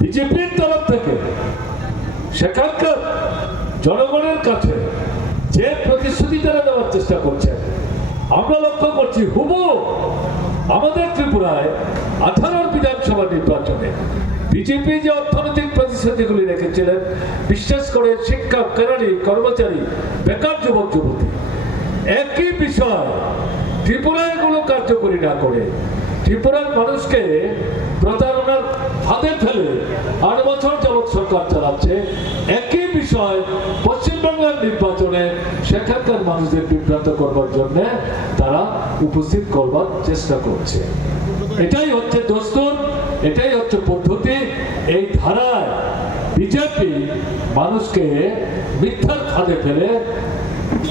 বিজেপির তরফ থেকে সেখানকার জনগণের কাছে যে প্রতিশ্রুতি তারা দেওয়ার চেষ্টা করছেন, আমরা লক্ষ্য করছি হুবু আমাদের ত্রিপুরায় 18 বিধানসভা নির্বাচনে বিজেপি যে অর্থনৈতিক প্রতিশ্রুতিগুলি রেখেছিলেন, বিশেষ করে শিক্ষক, কেরানি, কর্মচারী, বেকার যুবক যুবতী, একই বিষয় ত্রিপুরায় এগুলো কার্যকরী না করে ত্রিপুরার মানুষকে প্রতারণার হাতে ফেলে 8 বছর যাবৎ সরকার চালাচ্ছে। একই বিষয় পশ্চিমবাংলার নির্বাচনে সেখানকার মানুষদের বিভ্রান্ত করবার জন্য তারা উপস্থিত করবার চেষ্টা করছে। এটাই হচ্ছে দস্তুর, এটাই হচ্ছে পদ্ধতি। এই ধারায় বিজেপি মানুষকে মিথ্যার ফাঁদে ফেলে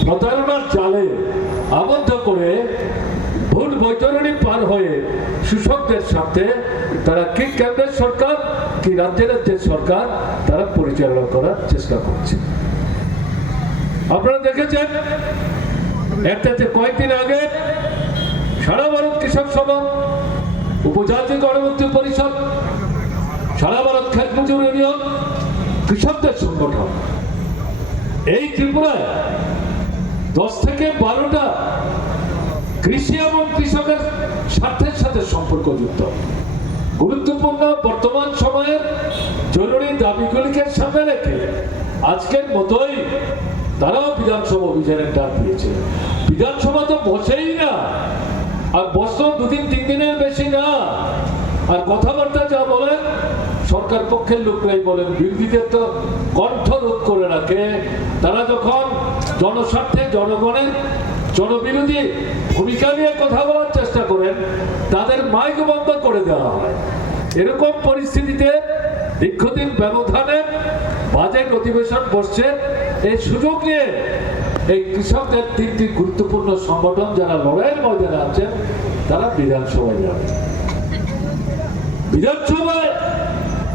প্রতারণার জালে আবদ্ধ করে ভোট বৈতরণী পার হয়ে কৃষকদের সাথে তারা কি কেন্দ্রের সরকার কি রাজ্যের সরকার তারা পরিচালনা করার চেষ্টা করছে। আপনারা দেখেছেন একটা যে কয়েকদিন আগে সারা ভারত কৃষক সভা, উপজাতি গণমুক্তি পরিষদ, সারা ভারত ক্ষেত মজুর ইউনিয়ন, কৃষকদের সংগঠন এই ত্রিপুরায় 10 থেকে 12টা কৃষি এবং কৃষকের স্বার্থের সাথে সম্পর্কযুক্ত গুরুত্বপূর্ণ বর্তমান সময়ের জরুরি দাবিগুলিকে সামনে রেখে আজকের মতোই তারাও বিধানসভা অভিযানের ডাক দিয়েছে। বিধানসভা তো বসেই না, আর বছর 2-3 দিনের বেশি না, আর কথাবার্তা যা বলেন সরকার পক্ষের লোকরাই বলেন, বিরোধীদের তো কণ্ঠ রোধ করে রাখে। তারা যখন জনস্বার্থে জনগণের জনবিরোধী ভূমিকা নিয়ে কথা বলার চেষ্টা করেন, তাদের মাইক বন্ধ করে দেওয়া হয়। এরকম পরিস্থিতিতে দীর্ঘদিন ব্যবধানে বাজেট অধিবেশন বসছে। এই সুযোগ নিয়ে এই কৃষকদের 3টি গুরুত্বপূর্ণ সংগঠন যারা লড়াইয়ের ময়দানে আছেন তারা বিধানসভায় যাবে। বিধানসভায়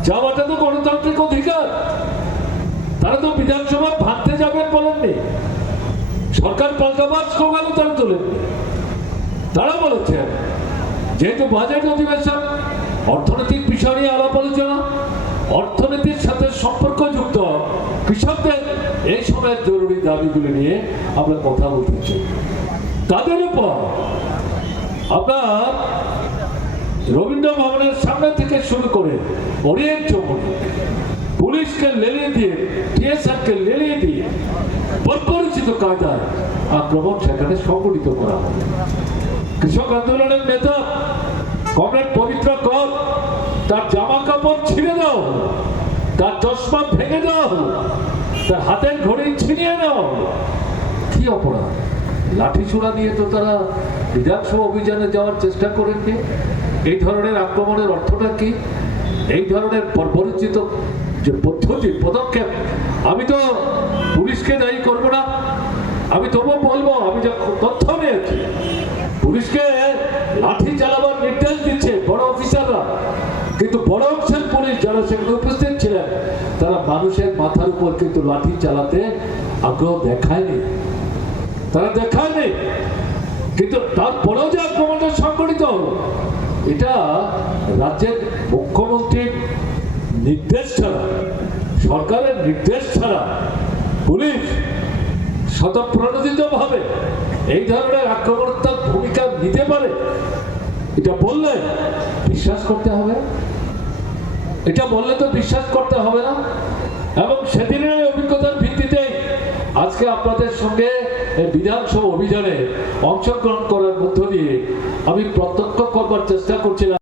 যাওয়াটা তো গণতান্ত্রিক অধিকার। তারা তো বিধানসভা ভাঙতে যাবেন বলেননি, সরকার পাল্টাবার স্লোগানও তারা তোলেননি। তারা বলেছেন যেহেতু বাজেট অধিবেশন, অর্থনৈতিক বিষয় নিয়ে আলাপ আলোচনা, অর্থনীতির সাথে সম্পর্কযুক্ত কৃষকদের এই সময়ের জরুরি দাবিগুলি নিয়ে আমরা কথা বলতে চাই। তাদের উপর আপনার রবীন্দ্র ভবনের সামনে থেকে শুরু করে ওরিয়েন্ট চৌমুহনী, পুলিশকে লেলিয়ে দিয়ে, টিএসআরকে লেলিয়ে দিয়ে পরিচিত কায়দায় আক্রমণ সেখানে সংগঠিত করা হবে। কৃষক আন্দোলনের নেতা কমরেড পবিত্র কর, তার জামা কাপড় ছিঁড়ে দেওয়া হলো, তার চশমা ভেঙে দেওয়া হলো, তার হাতের ঘড়ি ছিনিয়ে নেওয়া হলো। কি অপরাধ? লাঠি ছোড়া নিয়ে তো তারা বিধানসভা অভিযানে যাওয়ার চেষ্টা করেননি। এই ধরনের আক্রমণের অর্থটা কি? এই ধরনের পরিচিত যে পদ্ধতি, পদক্ষেপ, আমি তো পুলিশকে দায়ী করব না, আমি তবুও বলবো, আমি যা তথ্য নিয়েছি পুলিশকে লাঠি চালাবার নির্দেশ দিচ্ছে বড় অফিসাররা, কিন্তু বড় অংশের পুলিশ যারা সেখানে উপস্থিত ছিলেন তারা মানুষের মাথার উপর কিন্তু লাঠি চালাতে আগ্রহ দেখায়নি, তারা দেখায়নি। কিন্তু তারপরেও যে আক্রমণটা সংঘটিত হলো, এটা রাজ্যের মুখ্যমন্ত্রীর নির্দেশ ছাড়া, সরকারের নির্দেশ ছাড়া পুলিশ স্বতঃপ্রণোদিতভাবে এই ধরনের আক্রমণাত্মক ভূমিকা নিতে পারে, এটা বললে বিশ্বাস করতে হবে। এটা বললে তো বিশ্বাস করতে হবে না। এবং সেদিনের অভিজ্ঞতার ভিত্তিতে আজকে আপনাদের সঙ্গে বিধানসভা অভিযানে অংশগ্রহণ করার মধ্য দিয়ে আমি প্রত্যক্ষ করবার চেষ্টা করছিলাম।